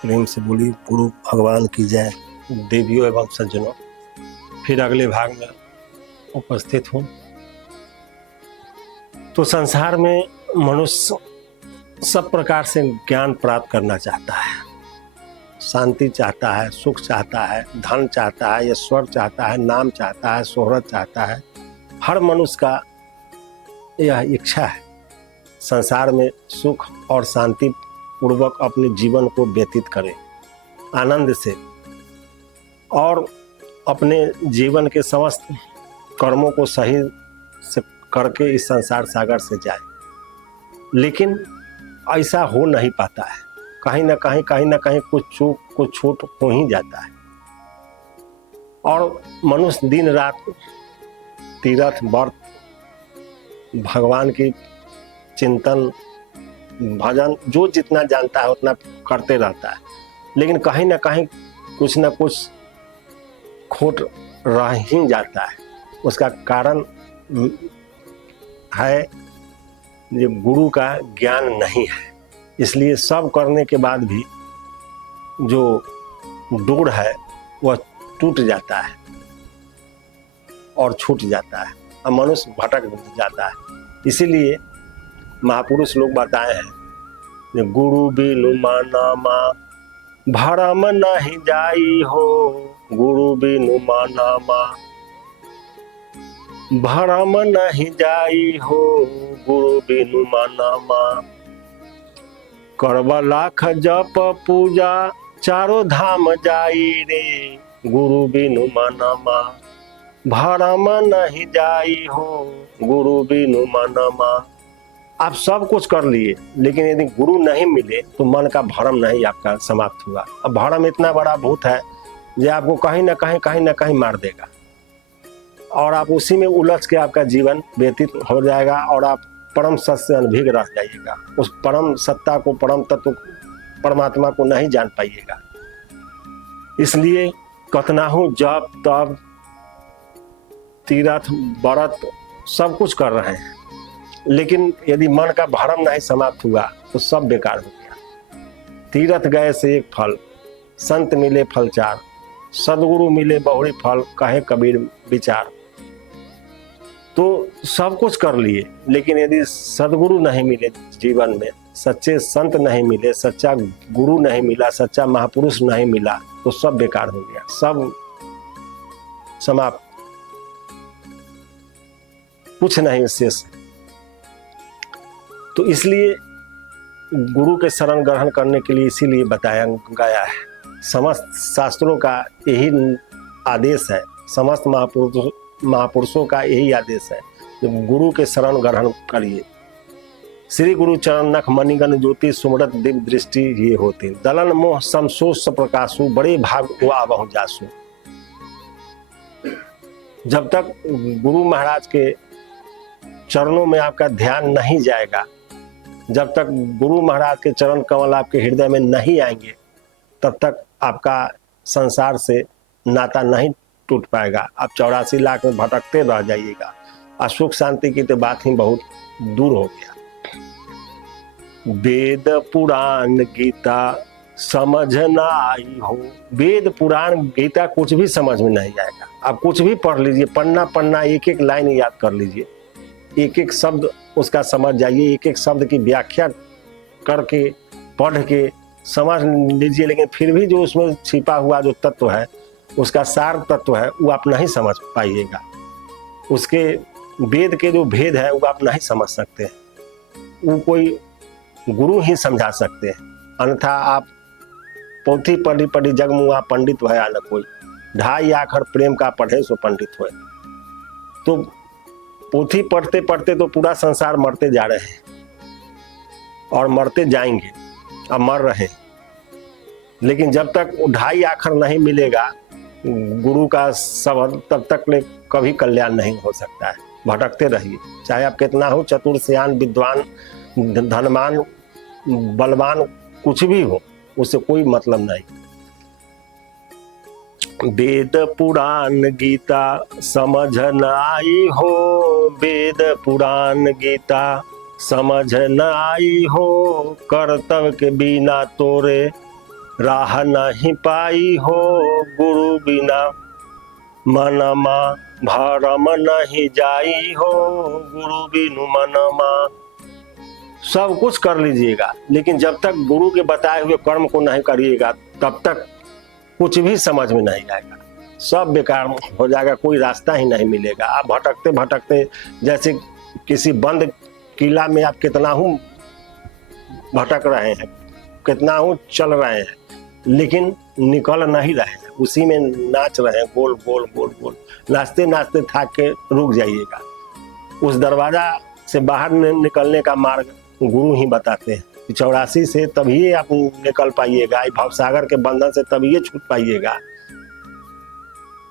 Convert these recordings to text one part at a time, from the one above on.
प्रेम से बोली गुरु भगवान की जय। देवियों एवं सज्जनों, फिर अगले भाग में उपस्थित हूँ। तो संसार में मनुष्य सब प्रकार से ज्ञान प्राप्त करना चाहता है, शांति चाहता है, सुख चाहता है, धन चाहता है, ऐश्वर्य चाहता है, नाम चाहता है, शोहरत चाहता है। हर मनुष्य का यह इच्छा है संसार में सुख और शांति पूर्वक अपने जीवन को व्यतीत करे आनंद से, और अपने जीवन के समस्त कर्मों को सही से करके इस संसार सागर से जाए। लेकिन ऐसा हो नहीं पाता है, कहीं ना कहीं कुछ चूक कुछ छूट हो ही जाता है। और मनुष्य दिन रात तीर्थ व्रत, भगवान की चिंतन, भजन जो जितना जानता है उतना करते रहता है, लेकिन कहीं ना कहीं कुछ ना कुछ खोट रह ही जाता है। उसका कारण है ये गुरु का ज्ञान नहीं है। इसलिए सब करने के बाद भी जो डोर है वह टूट जाता है और छूट जाता है और मनुष्य भटक जाता है। इसीलिए महापुरुष लोग बताए हैं, गुरु बिनु मानामा भरम नहीं जाई हो, गुरु बिनु मानामा भरम नहीं जाई हो, गुरु बिनु मानामा करब लाख जप पूजा चारों धाम जाई रे, गुरु बिनु मानामा भरम नहीं जाई हो, गुरु बिनु मानामा। आप सब कुछ कर लिए, लेकिन यदि गुरु नहीं मिले तो मन का भरम नहीं आपका समाप्त हुआ। अब भरम इतना बड़ा भूत है जो आपको कहीं ना कहीं मार देगा, और आप उसी में उलझ के आपका जीवन व्यतीत हो जाएगा और आप परम सत्य से अनभिज्ञ रह जाइएगा। उस परम सत्ता को, परम तत्व परमात्मा को नहीं जान पाइएगा। इसलिए कतनाहु जप तप तीर्थ व्रत सब कुछ कर रहे हैं, लेकिन यदि मन का भरम नहीं समाप्त हुआ तो सब बेकार हो गया। तीर्थ गए से एक फल, संत मिले फल चार, सदगुरु मिले बहुरी फल, कहे कबीर विचार। तो सब कुछ कर लिए, लेकिन यदि सदगुरु नहीं मिले जीवन में, सच्चे संत नहीं मिले, सच्चा गुरु नहीं मिला, सच्चा महापुरुष नहीं मिला, तो सब बेकार हो गया, सब समाप्त, कुछ नहीं शेष। तो इसलिए गुरु के शरण ग्रहण करने के लिए इसीलिए बताया गया है। समस्त शास्त्रों का यही आदेश है, समस्त महापुरुषों का यही आदेश है, गुरु के शरण ग्रहण करिए। श्री गुरु चरण नख मणिगण ज्योति सुमरत दिव्य दृष्टि ये होती, दलन मोह समसोष प्रकाशु बड़े भाग वो आवहु जासु। जब तक गुरु महाराज के चरणों में आपका ध्यान नहीं जाएगा, जब तक गुरु महाराज के चरण कमल आपके हृदय में नहीं आएंगे, तब तक आपका संसार से नाता नहीं टूट पाएगा। आप 84 लाख में भटकते रह जाइएगा, और सुख शांति की तो बात ही बहुत दूर हो गया। वेद पुराण गीता समझ न आई हो, वेद पुराण गीता कुछ भी समझ में नहीं आएगा। आप कुछ भी पढ़ लीजिए, पन्ना एक एक लाइन याद कर लीजिए, एक एक शब्द उसका समझ जाइए, एक एक शब्द की व्याख्या करके पढ़ के समझ लीजिए, लेकिन फिर भी जो उसमें छिपा हुआ जो तत्व है, उसका सार तत्व है, वो आप नहीं समझ पाइएगा। उसके वेद के जो भेद है वो आप नहीं समझ सकते हैं, वो कोई गुरु ही समझा सकते हैं। अन्यथा आप पोथी पढ़ी जगमुआ पंडित भया न कोई, 2.5 आखर प्रेम का पढ़े सो पंडित हुए। तो पोथी पढ़ते पढ़ते तो पूरा संसार मरते जा रहे हैं और मरते जाएंगे, अब मर रहे। लेकिन जब तक 2.5 आखर नहीं मिलेगा गुरु का शब्द, तब तक कभी कल्याण नहीं हो सकता है। भटकते रहिए, चाहे आप कितना हो चतुर सियान विद्वान धनवान बलवान कुछ भी हो, उससे कोई मतलब नहीं। वेद पुराण गीता समझ न आई हो, वेद पुराण गीता समझ न आई हो, कर्तव्य के बिना तोरे राह नहीं पाई हो गुरु बिना, मनमा भरम नहीं जाई हो गुरु बिनु मनमा। सब कुछ कर लीजिएगा, लेकिन जब तक गुरु के बताए हुए कर्म को नहीं करिएगा तब तक कुछ भी समझ में नहीं आएगा, सब बेकार हो जाएगा, कोई रास्ता ही नहीं मिलेगा। आप भटकते भटकते, जैसे किसी बंद किला में आप कितना हूँ भटक रहे हैं, कितना हूँ चल रहे हैं, लेकिन निकल नहीं रहे हैं, उसी में नाच रहे हैं, गोल गोल गोल गोल। नाचते नाचते थक के रुक जाइएगा। उस दरवाजा से बाहर निकलने का मार्ग गुरु ही बताते हैं कि 84 से तभी आप निकल पाइएगा, भवसागर के बंधन से तभी छूट पाइएगा,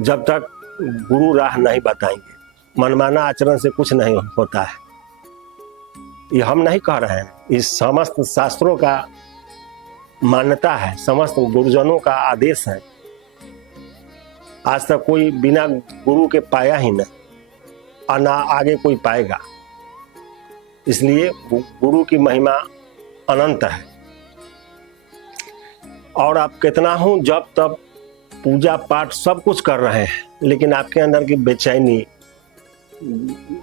जब तक गुरु राह नहीं बताएंगे। मनमाना आचरण से कुछ नहीं होता है, ये हम नहीं कह रहे हैं, इस समस्त शास्त्रों का मान्यता है, समस्त गुरुजनों का आदेश है। आज तक कोई बिना गुरु के पाया ही नहीं, और ना आगे कोई पाएगा। इसलिए गुरु की महिमा अनंत है। और आप कितना हूं जब तब पूजा पाठ सब कुछ कर रहे हैं, लेकिन आपके अंदर की बेचैनी,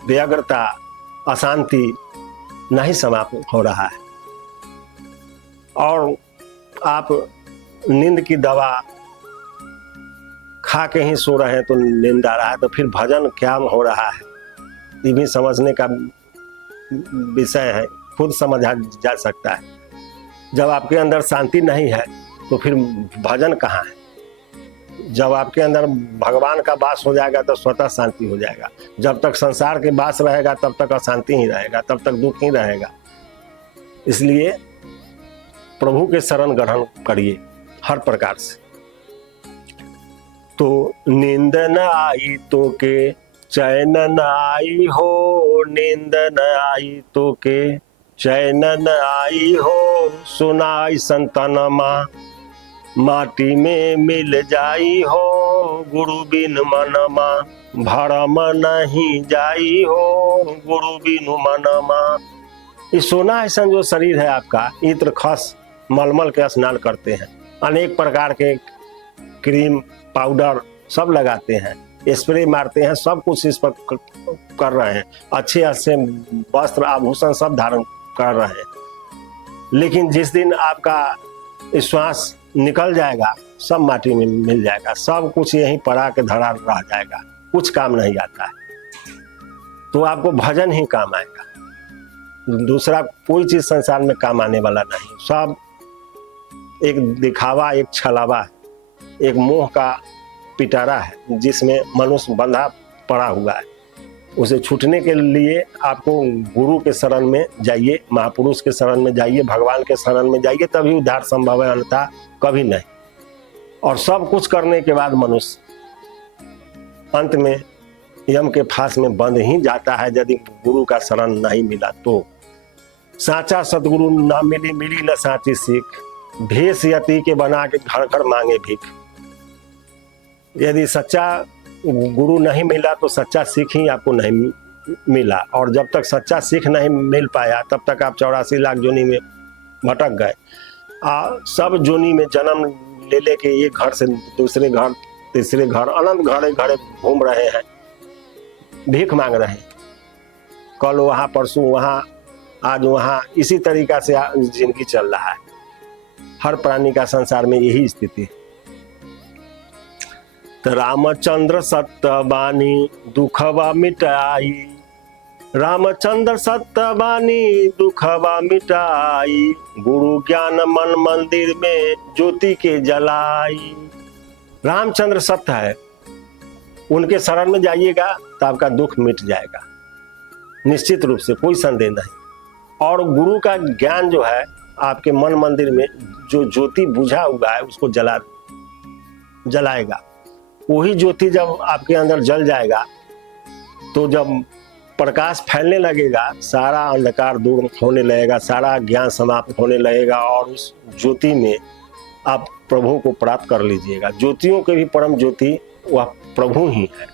व्यग्रता, अशांति नहीं समाप्त हो रहा है। और आप नींद की दवा खा के ही सो रहे हैं तो नींद आ रहा है, तो फिर भजन क्या हो रहा है, ये भी समझने का विषय है, खुद समझा जा सकता है। जब आपके अंदर शांति नहीं है तो फिर भजन कहाँ है। जब आपके अंदर भगवान का वास हो जाएगा तो स्वतः शांति हो जाएगा। जब तक संसार के वास रहेगा तब तक अशांति ही रहेगा, तब तक दुख ही रहेगा। इसलिए प्रभु के शरण ग्रहण करिए हर प्रकार से। तो नींद न आई तो के चैन न आई हो, नींद न आई तो के चैन न आई हो, सुनाई संतनमा माटी में मिल जाई हो गुरु बिन मनमा, भरम नहीं जाई हो गुरु बिनु मनमा। ये सोना ऐसा जो शरीर है आपका, इत्र खस मलमल के स्नान करते हैं, अनेक प्रकार के क्रीम पाउडर सब लगाते हैं, स्प्रे मारते हैं, सब कुछ इस पर कर रहे हैं, अच्छे अच्छे वस्त्र आभूषण सब धारण कर रहे हैं। लेकिन जिस दिन आपका श्वास निकल जाएगा सब माटी में मिल जाएगा, सब कुछ यहीं पड़ा के धरा रह जाएगा, कुछ काम नहीं आता है। तो आपको भजन ही काम आएगा, दूसरा कोई चीज संसार में काम आने वाला नहीं। सब एक दिखावा, एक छलावा है, एक मोह का पिटारा है जिसमें मनुष्य बंधा पड़ा हुआ है। उसे छूटने के लिए आपको गुरु के शरण में जाइए, महापुरुष के शरण में जाइए, भगवान के शरण में जाइए, तभी उद्धार संभव है, अन्यथा कभी नहीं। और सब कुछ करने के बाद मनुष्य अंत में यम के फांस में बंध ही जाता है यदि गुरु का शरण नहीं मिला तो। साचा सतगुरु ना मिली, मिली न साची सीख, भेष यति के बना के घर घर मांगे भीख। यदि सच्चा गुरु नहीं मिला तो सच्चा सीख ही आपको नहीं मिला, और जब तक सच्चा सीख नहीं मिल पाया तब तक आप 84 लाख जोनी में भटक गए। सब जोनी में जन्म ले लेके एक घर से दूसरे घर, तीसरे घर, अनंत घरे घरे घूम रहे हैं, भीख मांग रहे हैं, कल वहाँ परसों वहाँ, आज वहाँ, इसी तरीका से जिंदगी चल रहा है। हर प्राणी का संसार में यही स्थिति है। रामचंद्र सत्यवानी दुखवा मिटाई, रामचंद्र सत्यवानी दुखवा मिटाई, गुरु ज्ञान मन मंदिर में ज्योति के जलाई। रामचंद्र सत्य है, उनके शरण में जाइएगा तो आपका दुख मिट जाएगा निश्चित रूप से, कोई संदेह नहीं। और गुरु का ज्ञान जो है आपके मन मंदिर में जो ज्योति बुझा हुआ है उसको जलाएगा। वही ज्योति जब आपके अंदर जल जाएगा तो जब प्रकाश फैलने लगेगा, सारा अंधकार दूर होने लगेगा, सारा ज्ञान समाप्त होने लगेगा, और उस ज्योति में आप प्रभु को प्राप्त कर लीजिएगा। ज्योतियों के भी परम ज्योति वह प्रभु ही है।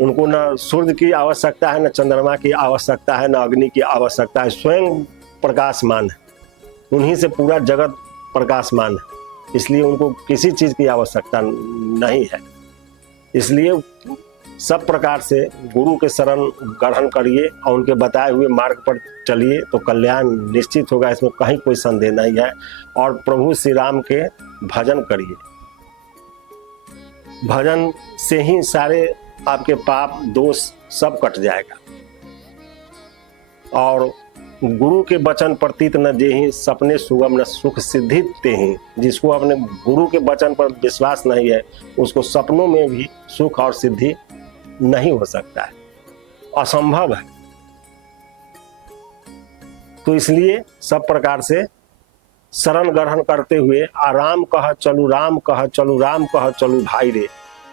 उनको न सूर्य की आवश्यकता है, न चंद्रमा की आवश्यकता है, न अग्नि की आवश्यकता है, स्वयं प्रकाशमान है। उन्हीं से पूरा जगत प्रकाशमान है, इसलिए उनको किसी चीज की आवश्यकता नहीं है। इसलिए सब प्रकार से गुरु के शरण ग्रहण करिए और उनके बताए हुए मार्ग पर चलिए तो कल्याण निश्चित होगा, इसमें कहीं कोई संदेह नहीं है। और प्रभु श्री राम के भजन करिए, भजन से ही सारे आपके पाप दोष सब कट जाएगा। और गुरु के वचन प्रतीत न जेहि, सपने सुगम न सुख सिद्धि तेहि। जिसको अपने गुरु के वचन पर विश्वास नहीं है, उसको सपनों में भी सुख और सिद्धि नहीं हो सकता है, असंभव है। तो इसलिए सब प्रकार से शरण ग्रहण करते हुए आराम कह चलू राम कह चलू, राम कह चलू भाई रे,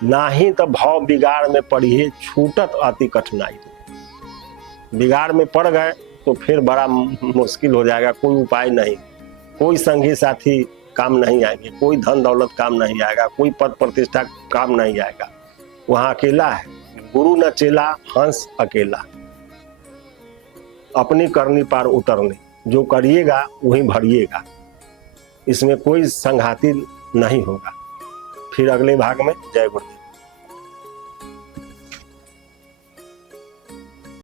नाही तो भाव बिगाड़ में पड़िए, छूटत अति कठिनाई। बिगाड़ में पड़ गए तो फिर बड़ा मुश्किल हो जाएगा, कोई उपाय नहीं, कोई संगी साथी काम नहीं आएंगे, कोई धन दौलत काम नहीं आएगा, कोई पद प्रतिष्ठा काम नहीं आएगा। वहां अकेला है, गुरु न चेला हंस अकेला, अपनी करनी पार उतरने, जो करिएगा वही भरिएगा, इसमें कोई संघाती नहीं होगा। फिर अगले भाग में जय गुरुदेव।